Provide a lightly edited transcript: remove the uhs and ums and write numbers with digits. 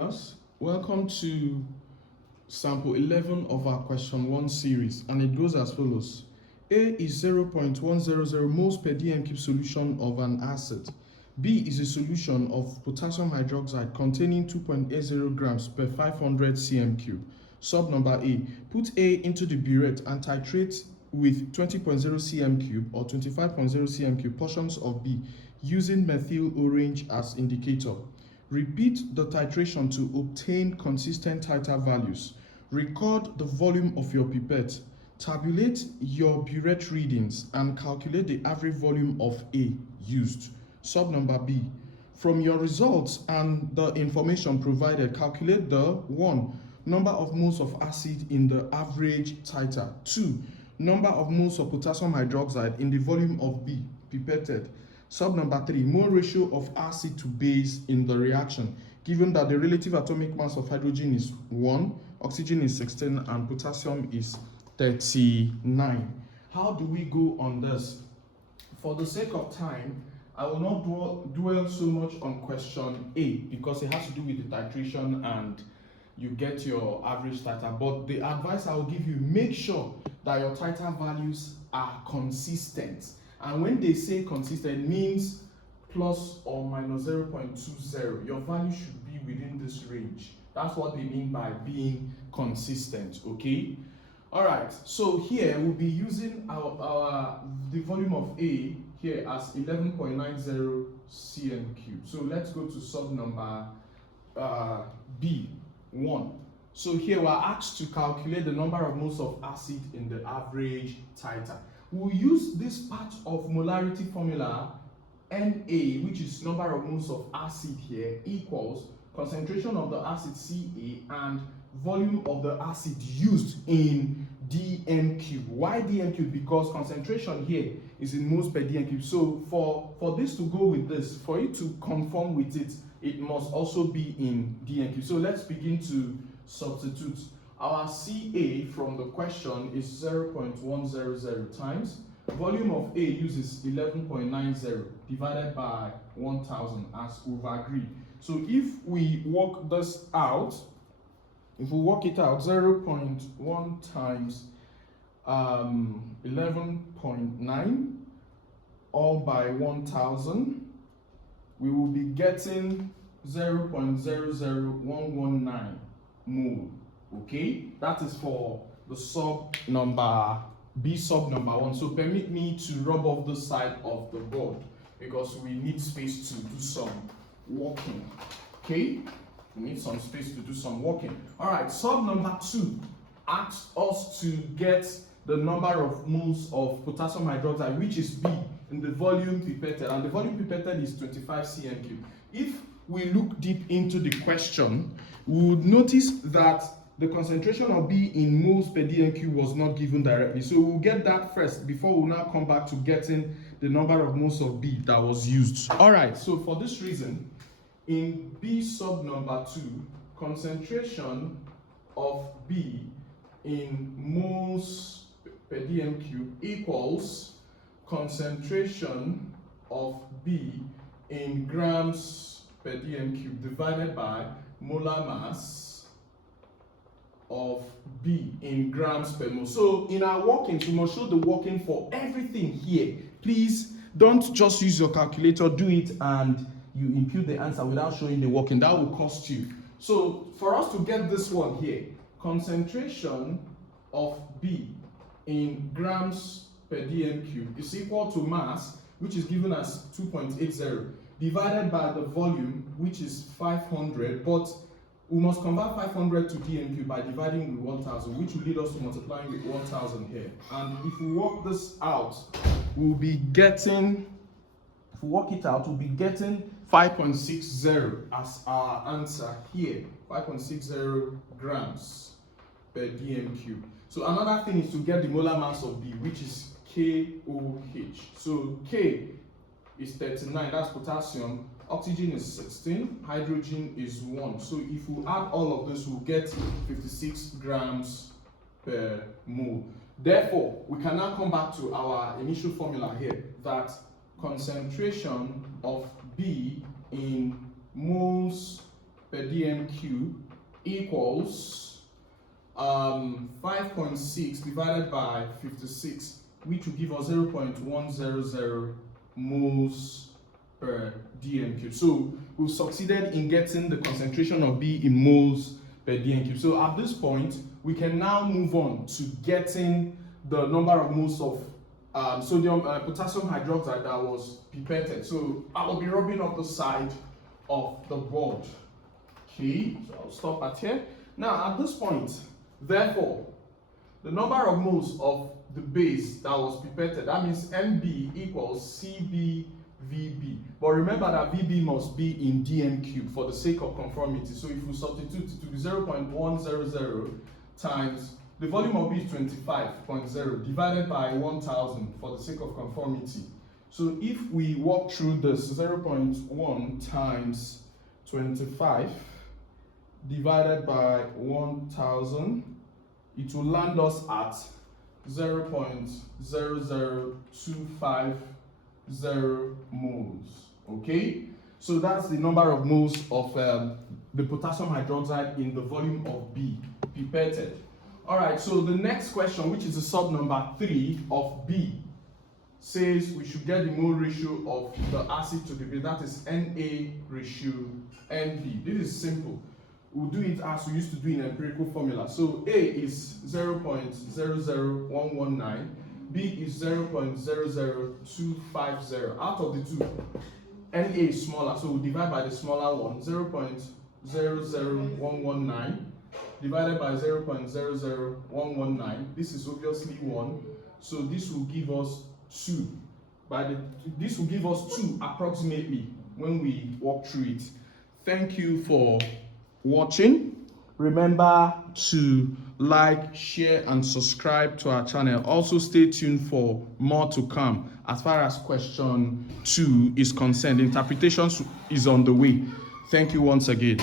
Yes, welcome to sample 11 of our question 1 series, and it goes as follows. A is 0.100 moles per dm cube solution of an acid. B is a solution of potassium hydroxide containing 2.80 grams per 500 cm cube. Sub number A, put A into the burette and titrate with 20.0 cm cube or 25.0 cm cube portions of B using methyl orange as indicator. Repeat the titration to obtain consistent titer values. Record the volume of your pipette. Tabulate your burette readings and calculate the average volume of A used. Sub number B. From your results and the information provided, calculate the 1. Number of moles of acid in the average titer. 2. Number of moles of potassium hydroxide in the volume of B pipetted. Sub number 3, mole ratio of acid to base in the reaction, given that the relative atomic mass of hydrogen is 1, oxygen is 16, and potassium is 39. How do we go on this? For the sake of time, I will not dwell so much on question A because it has to do with the titration and you get your average titer. But the advice I will give you, make sure that your titer values are consistent. And when they say consistent, means plus or minus 0.20. Your value should be within this range. That's what they mean by being consistent, okay? All right, so here we'll be using the volume of A here as 11.90 cm cube. So let's go to sub number B1. So here we're asked to calculate the number of moles of acid in the average titer. We'll use this part of molarity formula, Na, which is number of moles of acid here, equals concentration of the acid Ca and volume of the acid used in dm cube. Why dm cube? Because concentration here is in moles per dm cube. So for this to go with this, for it to conform with it, it must also be in dm cube. So let's begin to substitute. Our Ca from the question is 0.100 times. Volume of A uses 11.90 divided by 1000 as we've agreed. So if we work this out, 0.1 times 11.9 all by 1000, we will be getting 0.00119 mole. Okay, that is for the sub number B sub number 1. So permit me to rub off the side of the board because we need space to do some working. Okay, we need some space to do some working. All right, sub number 2 asks us to get the number of moles of potassium hydroxide, which is B, in the volume pipetted, and the volume pipetted is 25 cm cube. If we look deep into the question, we would notice that the concentration of B in moles per dm cube was not given directly. So we'll get that first before we'll now come back to getting the number of moles of B that was used. All right, so for this reason, in B sub number 2, concentration of B in moles per dm cube equals concentration of B in grams per dm cube divided by molar mass of B in grams per mole. So in our workings, we must show the working for everything here. Please don't just use your calculator, do it and you impute the answer without showing the working. That will cost you. So for us to get this one here, concentration of B in grams per dm cube is equal to mass, which is given as 2.80, divided by the volume, which is 500, but we must convert 500 to dm cube by dividing with 1000, which will lead us to multiplying with 1000 here. And if we work this out, we'll be getting, if we work it out, we'll be getting 5.60 as our answer here. 5.60 grams per dm cube. So another thing is to get the molar mass of B, which is KOH. So K is 39, that's potassium. Oxygen is 16, hydrogen is 1. So if we add all of this, we'll get 56 grams per mole. Therefore, we can now come back to our initial formula here, that concentration of B in moles per dm cube equals 5.6 divided by 56, which will give us 0.100 moles per dm cube. So we've succeeded in getting the concentration of B in moles per dm cube. So at this point, we can now move on to getting the number of moles of potassium hydroxide that was pipetted. So I will be rubbing up the side of the board. Okay, so I'll stop at here. Now at this point, therefore, the number of moles of the base that was pipetted, that means MB equals CbVb. But remember that Vb must be in dm cube for the sake of conformity. So if we substitute, it will be 0.100 times the volume of B is 25.0 divided by 1000 for the sake of conformity. So if we walk through this, 0.1 times 25 divided by 1000, it will land us at 0.00250 moles. Okay, so that's the number of moles of the potassium hydroxide in the volume of B pipetted. All right, so the next question, which is the sub number 3 of B, says we should get the mole ratio of the acid to the base, that is Na ratio NB. This is simple. We'll do it as we used to do in empirical formula. So A is 0.00119, B is 0.00250. Out of the two, Na is smaller, so we'll divide by the smaller one, 0.00119 divided by 0.00119. This is obviously 1, so this will give us 2. This will give us 2 approximately when we walk through it. Thank you for watching. Remember to like, share, and subscribe to our channel. Also stay tuned for more to come. As far as question 2 is concerned, interpretation is on the way. Thank you once again.